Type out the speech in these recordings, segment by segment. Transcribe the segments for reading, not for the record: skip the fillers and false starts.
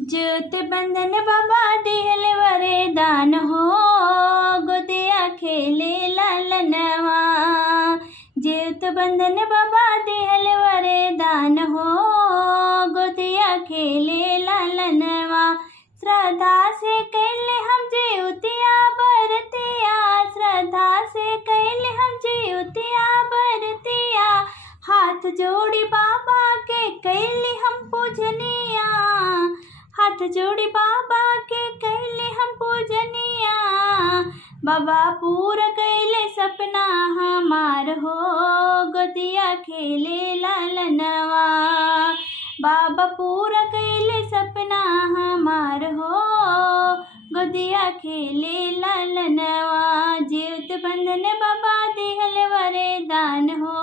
ज्योत बंधन बाबा दिहल वरदान हो, गोदिया खेले लालनवा। ज्योत बंधन बाबा दिहल वरदान हो, गोदिया खेले लालनवा। श्रद्धा से कैले हम ज्योतिया बरतिया, श्रद्धा से कैले हम ज्योतिया बरतिया। हाथ जोड़ी बाबा के कैले हम पूजनिया, हाथ जोड़ी बाबा के कैले हम पूजनिया। बाबा पूरा कैले सपना हमार हो, गोदिया खेले लालनवा। बाबा पूरा कैले सपना हमार हो, गोदिया खेले लालनवा। ज्योत बंधन बाबा दिहल वरदान हो,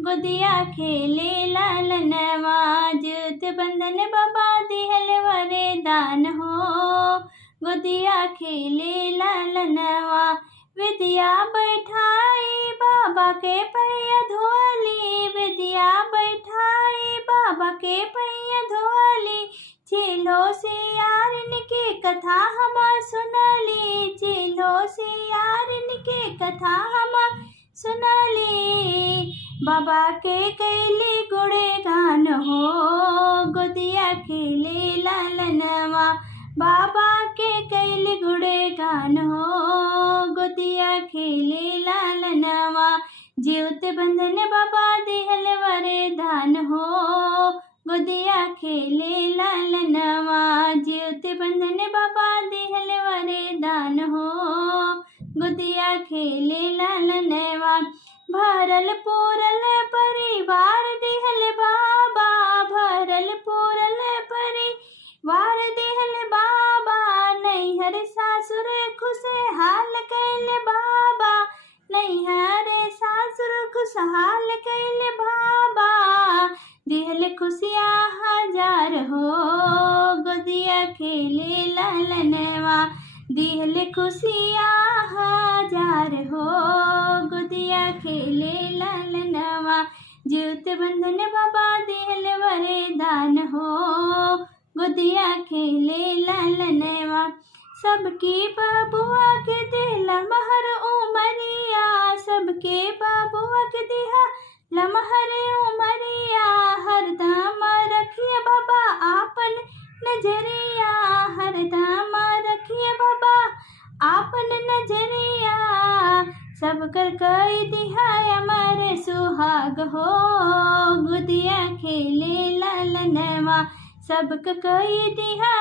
गोदिया खेले लालनवा। ज्योत बंधन बाबा दिहल वरदान हो, गोदिया खेले लालनवा। विद्या बैठाई बाबा के पैया धोली, विद्या बैठाई बाबा के पैया धोली। चेलो से यारिन की कथा हम सुनली, चेलो से यारिन की कथा हम सुनली। बाबा के कैले गुणगान हो, गोदिया खेले लालनवा। बाबा के कैले गुणगान हो, गोदिया खेले लालनवा। ज्योत बंधन बाबा दिहल वरदान हो, गोदिया खेले लालनवा। ज्योत बंधन बाबा दिहल वरदान हो, गोदिया खेले लालनवा। भरल पूरल परिवार दिहल बाबा, भरल पूरल परिवार दिहल बाबा। नैहर सासुर खुशहाल कैले बाबा, नैहर सासुर खुशहाल कैले बाबा। दिहल खुशियाँ हजार हो, गोदिया खेले लालनवा। दिहल खुशियाँ हजार हो, गोदिया खेले लालनवा। ज्योत बंधन बाबा दिहल वरदान हो, गोदिया खेले लालनवा। सबकी बबुआ के दिल महर उमरिया, सबके बबुआ के दिहा लमहर उमरिया। हरदम रखिए बाबा आपन नजरिया, हरदम रखिए बाबा आपन नजरिया। सब कर कई दिहा अमर सुहाग हो, गोदिया खेले लालनवा। सब कर कई दिहा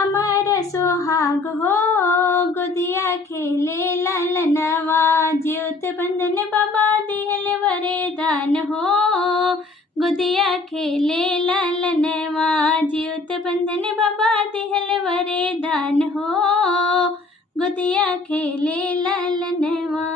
अमर सुहाग हो, गोदिया खेले लालनवा। ज्योत बंधन बाबा दिहल वरदान हो, गोदिया खेले लालनवा। ज्योत बंधन बाबा दिहल वरदान हो, गोदिया खेले लालनवा।